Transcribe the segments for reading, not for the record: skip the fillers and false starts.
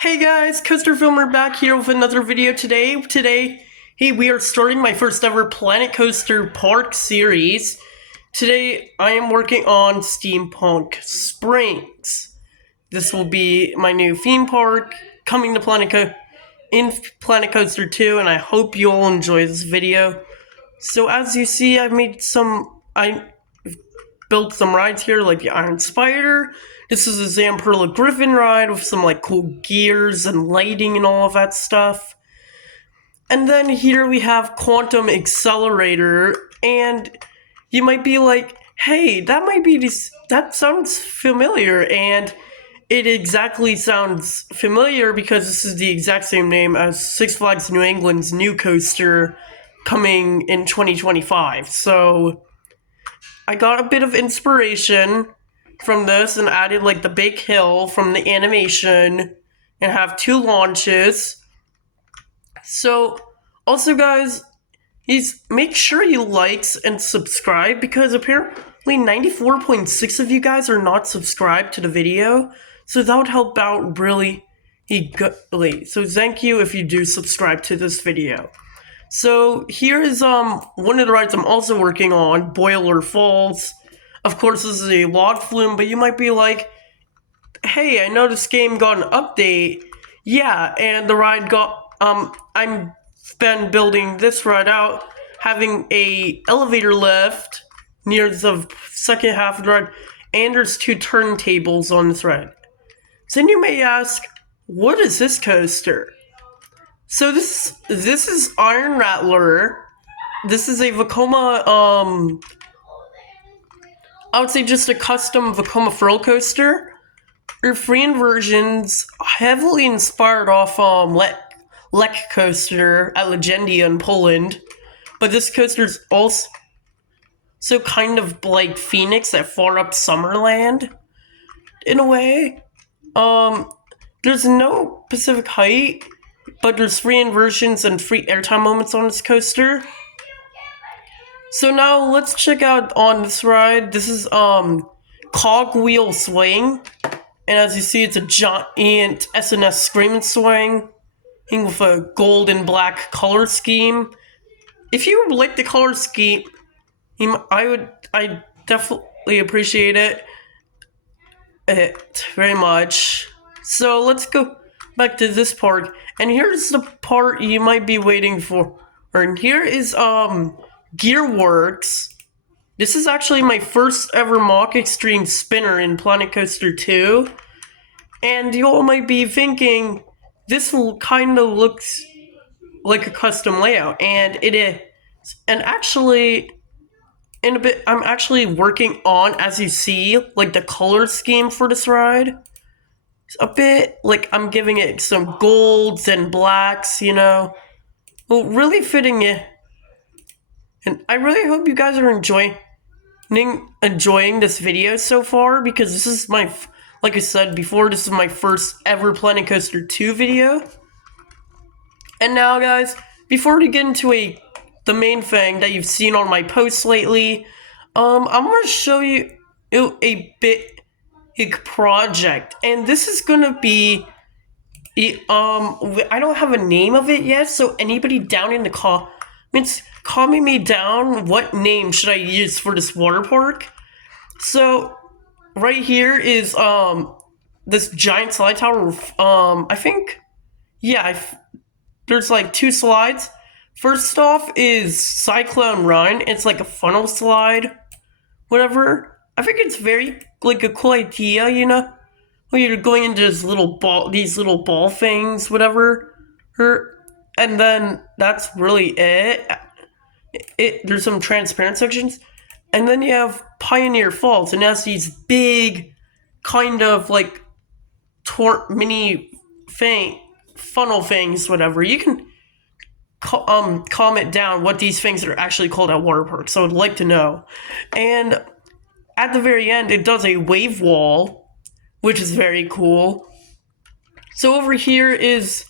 Hey guys, Coaster Filmer back here with another video today. Hey, we are starting my first ever Planet Coaster Park series. Today, I am working on Steampunk Springs. This will be my new theme park coming to Planet Coaster 2, and I hope you all enjoy this video. So as you see, I built some rides here, like the Iron Spider. This is a Zamperla Griffin ride with some like cool gears and lighting and all of that stuff. And then here we have Quantum Accelerator, and you might be like, hey, that sounds familiar, and it exactly sounds familiar because this is the exact same name as Six Flags New England's new coaster coming in 2025. So I got a bit of inspiration from this and added like the big hill from the animation and have two launches. So also guys, make sure you likes and subscribe because apparently 94.6 of you guys are not subscribed to the video. So that would help out really So thank you if you do subscribe to this video. So here is one of the rides I'm also working on, Boiler Falls. Of course, this is a log flume, but you might be like, hey, I know this game got an update. Yeah, and the ride got, I've been building this ride out, having a elevator lift near the second half of the ride, and there's two turntables on this ride. So then you may ask, what is this coaster? So this is Iron Rattler. This is a Vekoma, I would say just a custom Vekoma Thrill Coaster. Her free inversions heavily inspired off Lek Coaster at Legendia in Poland. But this coaster's also kind of like Phoenix at Far Up Summerland, in a way. There's no Pacific Height, but there's free inversions and free airtime moments on this coaster. So now let's check out on this ride. This is Cogwheel Swing, and as you see, it's a giant SNS Scream and Swing with a gold and black color scheme. If you like the color scheme, I definitely appreciate it very much. So let's go back to this part, and here's the part you might be waiting for. And here is Gearworks. This is actually my first ever Mach Extreme spinner in Planet Coaster 2. And you all might be thinking, this kind of looks like a custom layout. And it is. And actually, in a bit, I'm actually working on, as you see, like the color scheme for this ride. It's a bit like I'm giving it some golds and blacks, well, really fitting it. And I really hope you guys are enjoying this video so far, because this is like I said before, this is my first ever Planet Coaster 2 video. And now guys, before we get into the main thing that you've seen on my posts lately, I'm going to show you a big project. And this is going to be, I don't have a name of it yet, so anybody down in the comments, comment me down what name should I use for this water park. So right here is this giant slide tower. I think, yeah, there's like two slides. First off is Cyclone Run. It's like a funnel slide, whatever. I think it's very like a cool idea, when you're going into these little ball things, whatever. And then that's really it. There's some transparent sections, and then you have Pioneer Falls, and it has these big kind of like mini funnel things, whatever. You can comment down what these things are actually called at water parks, so I'd like to know. And at the very end, it does a wave wall, which is very cool. So over here is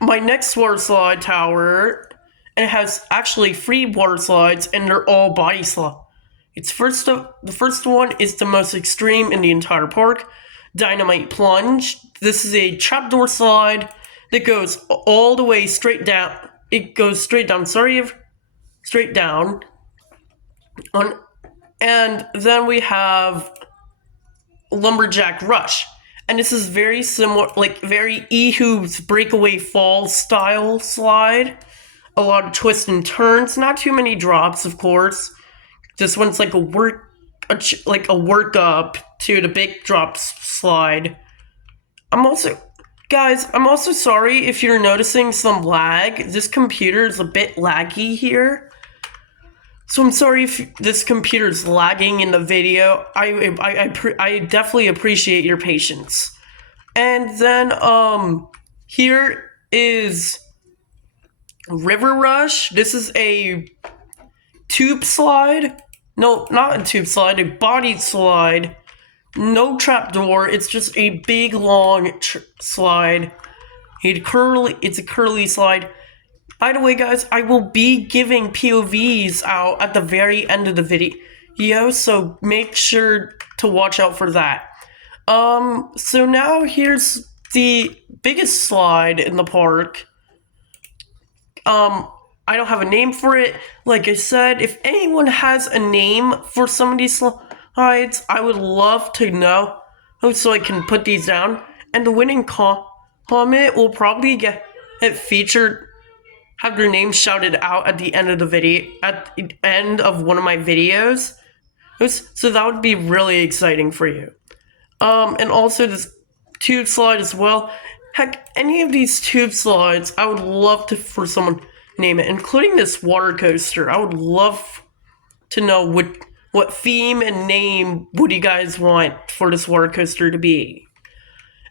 my next water slide tower, and it has actually 3 water slides, and they're all body slide. The first one is the most extreme in the entire park. Dynamite Plunge. This is a trapdoor slide that goes all the way straight down. It goes straight down. Straight down. And then we have Lumberjack Rush. And this is very similar, like very Ehu's Breakaway Falls style slide. A lot of twists and turns, not too many drops, of course. This one's like a work up to the big drops slide. I'm also sorry if you're noticing some lag. This computer is a bit laggy here. So I'm sorry if this computer's lagging in the video. I definitely appreciate your patience. And then here is River Rush. This is a tube slide. No, not a tube slide, a body slide. No trapdoor. It's just a big long slide. It's a curly slide. By the way, guys, I will be giving POVs out at the very end of the video, so make sure to watch out for that. So now here's the biggest slide in the park. I don't have a name for it. Like I said, if anyone has a name for some of these slides, I would love to know so I can put these down. And the winning comment will probably get featured, have their name shouted out at the end of the video, at the end of one of my videos. So that would be really exciting for you. And also this tube slide as well. Heck, any of these tube slides, I would love for someone to name it, including this water coaster. I would love to know what theme and name would you guys want for this water coaster to be.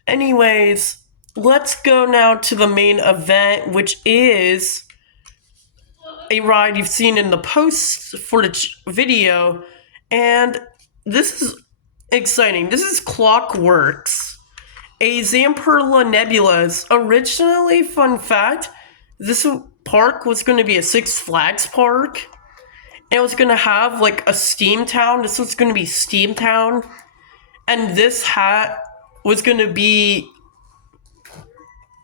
Anyways, let's go now to the main event, which is a ride you've seen in the post for the video, and this is exciting. This is Clockworks, a Zamperla Nebula's. Originally, fun fact, this park was going to be a Six Flags park, and it was going to have like a Steam Town. This was going to be Steam Town, and this hat was going to be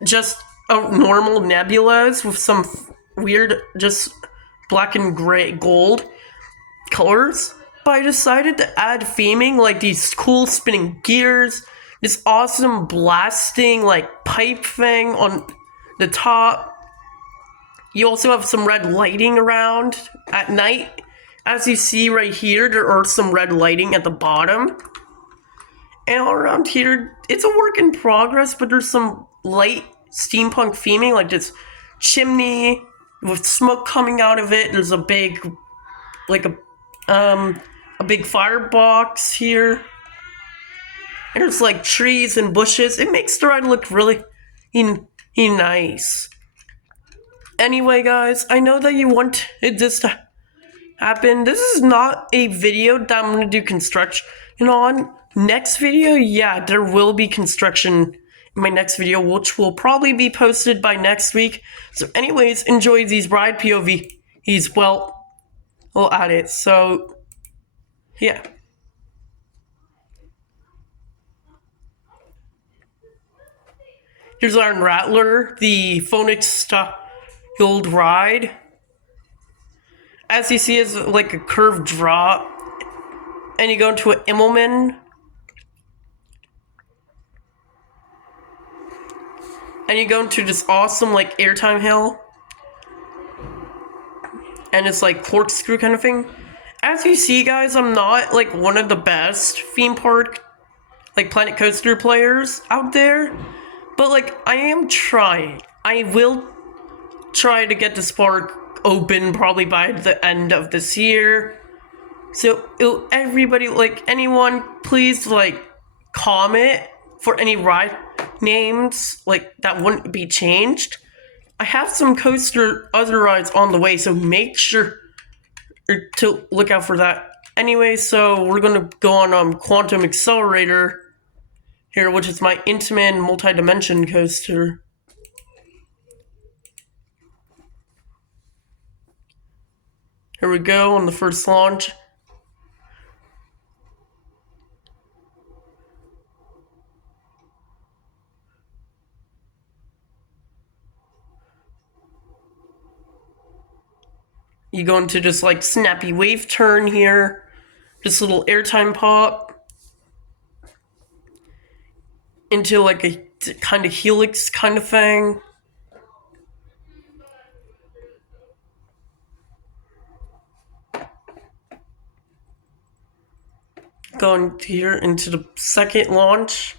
just a normal Nebula's with some weird, just black and gray, gold colors. But I decided to add theming, like these cool spinning gears, this awesome blasting like pipe thing on the top. You also have some red lighting around at night. As you see right here, there are some red lighting at the bottom. And all around here, it's a work in progress, but there's some light steampunk theming, like this chimney with smoke coming out of it. There's a big, like a big firebox here. And there's like trees and bushes. It makes the ride look really nice. Anyway, guys, I know that you wanted this to happen. This is not a video that I'm going to do construction on. Next video, yeah, there will be construction in my next video, which will probably be posted by next week. So anyways, enjoy these ride POVs. Well, we'll add it. So, yeah. Here's Iron Rattler, the phonics-styled ride. As you see, it's like a curved drop. And you go into an Immelman. And you go into this awesome, like, airtime hill. And it's like corkscrew kind of thing. As you see, guys, I'm not, like, one of the best theme park, like, Planet Coaster players out there. But, like, I am trying. I will try to get this park open probably by the end of this year. So, everybody, like, anyone, please, like, comment for any ride names, like, that wouldn't be changed. I have some other rides on the way, so make sure to look out for that. Anyway, so we're gonna go on Quantum Accelerator here, which is my Intamin multi-dimension coaster. Here we go on the first launch. You go into this like snappy wave turn here. This little airtime pop. Into like a kind of helix kind of thing. Going here into the second launch.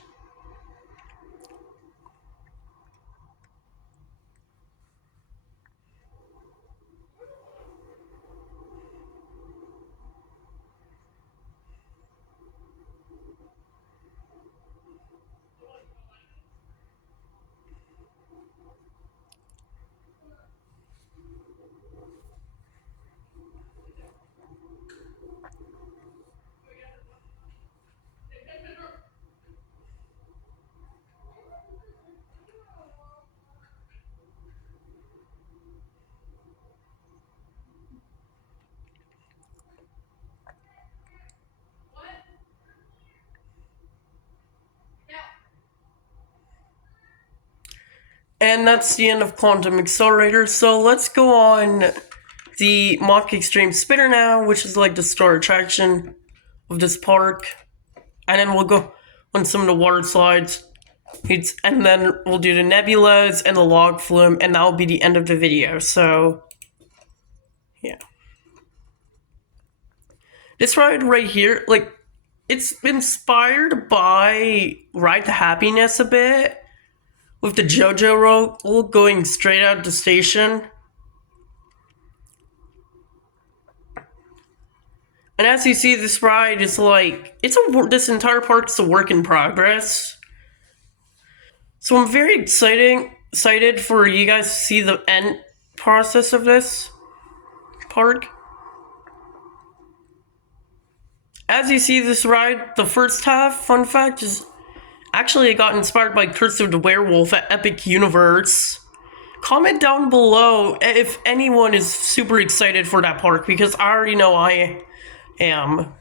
And that's the end of Quantum Accelerator. So let's go on the Mock Extreme Spinner now, which is like the star attraction of this park. And then we'll go on some of the water slides. And then we'll do the nebulas and the log flume, and that'll be the end of the video. So, yeah. This ride right here, like, it's inspired by Ride to Happiness a bit. With the JoJo roll going straight out the station. And as you see, this ride is like, this entire park is a work in progress. So I'm very excited for you guys to see the end process of this park. As you see this ride, the first half, fun fact, is actually it got inspired by Curse of the Werewolf at Epic Universe. Comment down below if anyone is super excited for that park, because I already know I am.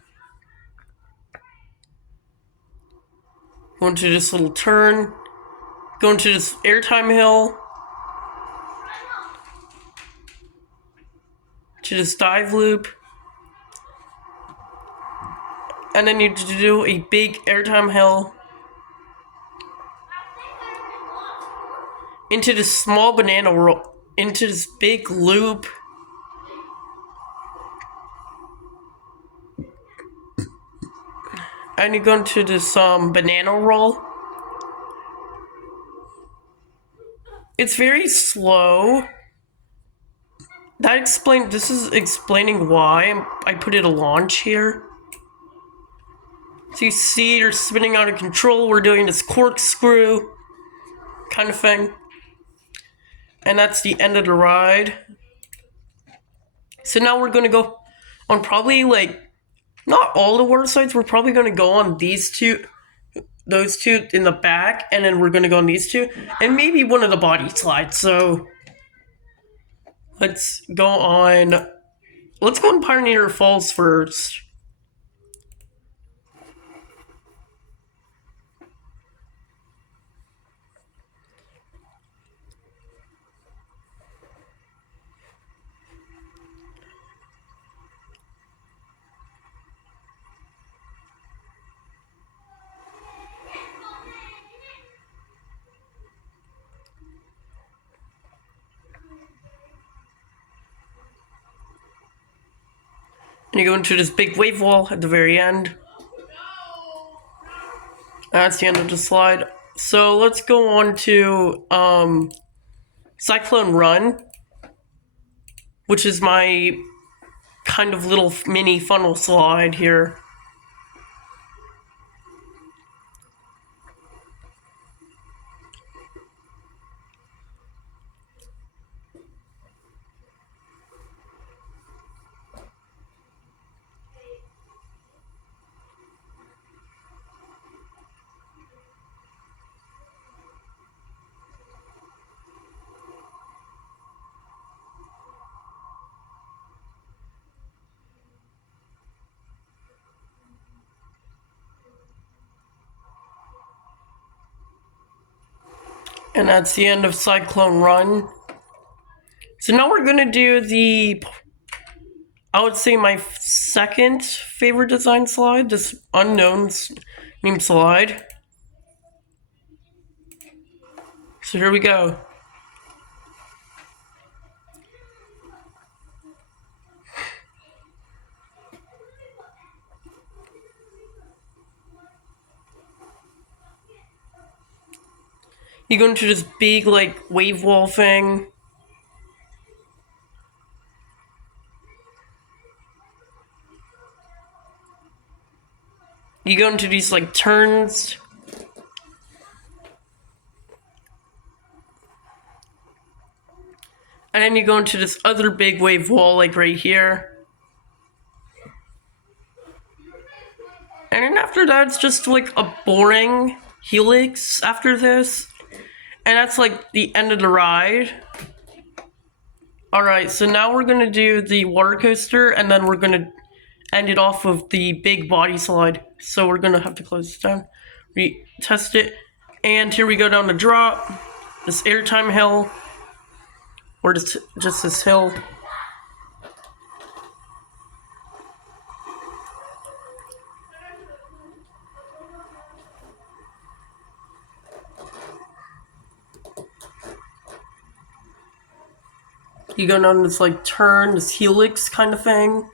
Going to this little turn. Going to this airtime hill. To this dive loop. And then you do a big airtime hill. Into this small banana roll. Into this big loop. And you go into this banana roll. It's very slow. This is explaining why I put it a launch here. So you see you're spinning out of control. We're doing this corkscrew kind of thing. And that's the end of the ride. So now we're going to go on probably like, not all the water slides. We're probably going to go on those two in the back. And then we're going to go on these two. And maybe one of the body slides. So let's go on Pioneer Falls first. And you go into this big wave wall at the very end. That's the end of the slide. So let's go on to Cyclone Run, which is my kind of little mini funnel slide here. And that's the end of Cyclone Run. So now we're going to do the I would say my second favorite design slide, this unknown name slide. So here we go. You go into this big, like, wave wall thing. You go into these, like, turns. And then you go into this other big wave wall, like, right here. And then after that, it's just, like, a boring helix after this. And that's, like, the end of the ride. Alright, so now we're gonna do the water coaster, and then we're gonna end it off with the big body slide. So we're gonna have to close this down, retest it, and here we go down the drop, this airtime hill, or just this hill. You go down this like turn, this helix kind of thing.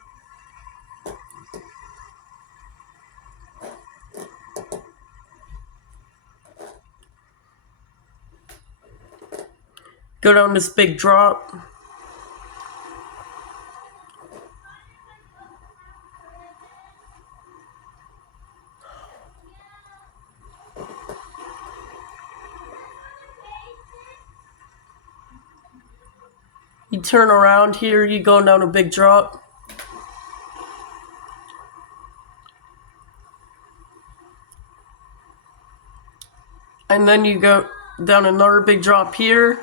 Go down this big drop. You turn around here, you go down a big drop. And then you go down another big drop here.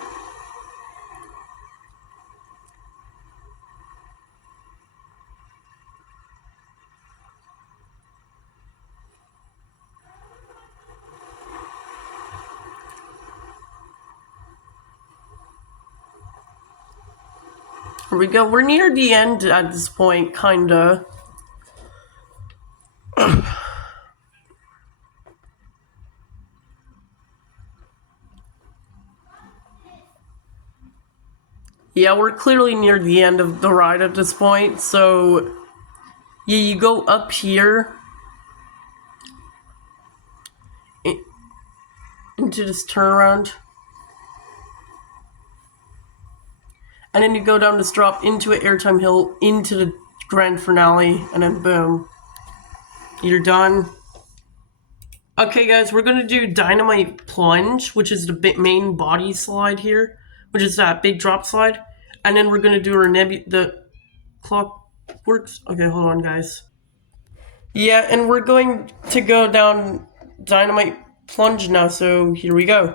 Here we go. We're near the end at this point, kinda. Yeah, we're clearly near the end of the ride at this point, so yeah, you go up here into this turnaround. And then you go down this drop into an airtime hill, into the grand finale, and then boom. You're done. Okay guys, we're gonna do Dynamite Plunge, which is the main body slide here, which is that big drop slide. And then we're gonna do our the clockworks. Okay, hold on guys. Yeah, and we're going to go down Dynamite Plunge now, so here we go.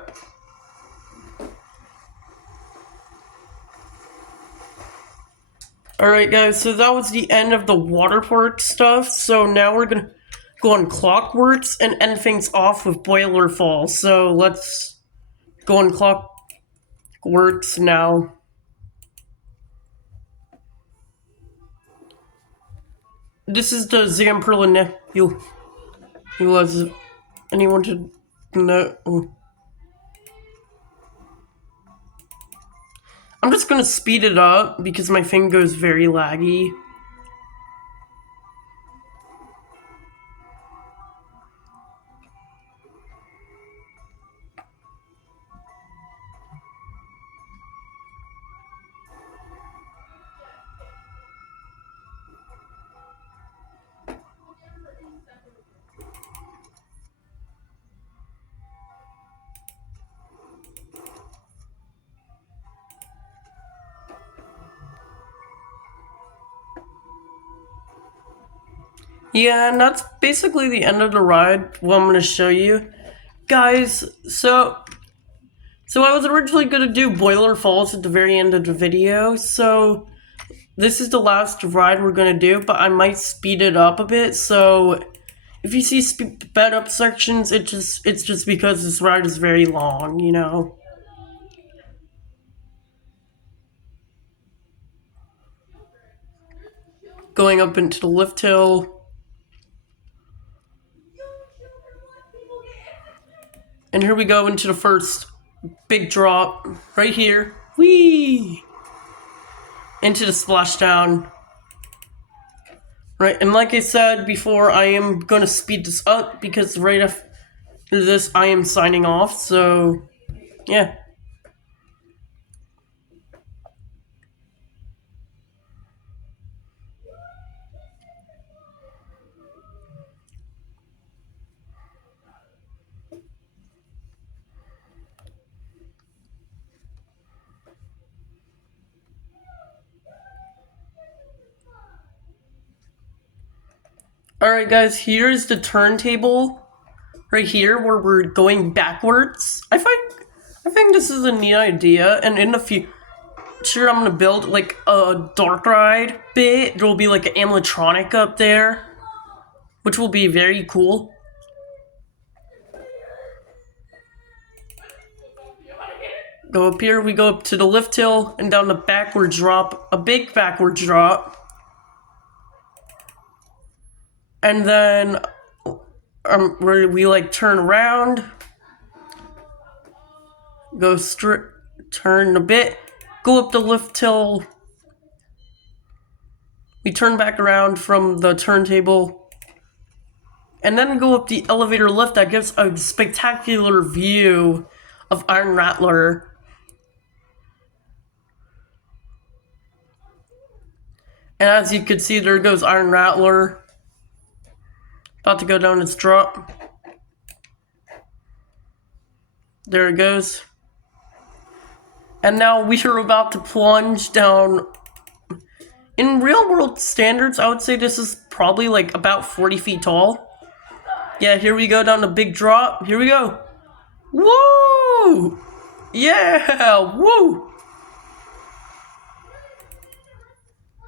Alright guys, so that was the end of the water park stuff, so now we're gonna go on Clockworks and end things off with Boiler Falls. So let's go on Clockworks now. This is the Zamperla you was anyone to know? I'm just gonna speed it up because my thing goes very laggy. Yeah, and that's basically the end of the ride, what I'm going to show you. Guys, so I was originally going to do Boiler Falls at the very end of the video, so this is the last ride we're going to do, but I might speed it up a bit, so if you see sped up sections, it's just because this ride is very long, you know. going up into the lift hill. And here we go into the first big drop right here. Whee! Into the splashdown. Right, and like I said before, I am gonna speed this up because right after this I am signing off, so yeah. Alright guys, here's the turntable right here where we're going backwards. I think this is a neat idea, and in the future I'm gonna build like a dark ride bit. There will be like an animatronic up there, which will be very cool. Go up here, we go up to the lift hill and down the backward drop, a big backward drop. And then where we like turn around, go straight, turn a bit, go up the lift hill. We turn back around from the turntable, and then go up the elevator lift that gives a spectacular view of Iron Rattler. And as you can see, there goes Iron Rattler. About to go down its drop. There it goes. And now we are about to plunge down. In real world standards, I would say this is probably like about 40 feet tall. Yeah, here we go down the big drop. Here we go. Woo! Yeah! Woo!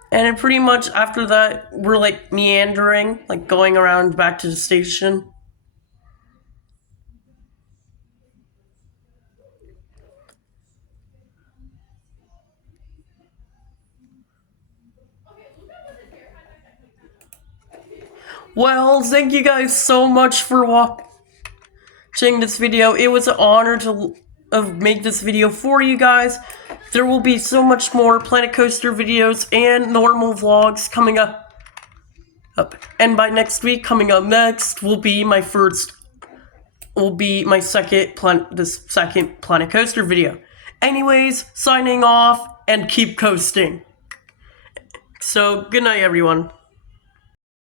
And then pretty much after that, we're like meandering, like going around back to the station. Well, thank you guys so much for watching this video. It was an honor to make this video for you guys. There will be so much more Planet Coaster videos and normal vlogs coming up. And by next week, coming up next will be my second Planet Coaster video. Anyways, signing off and keep coasting. So, good night everyone.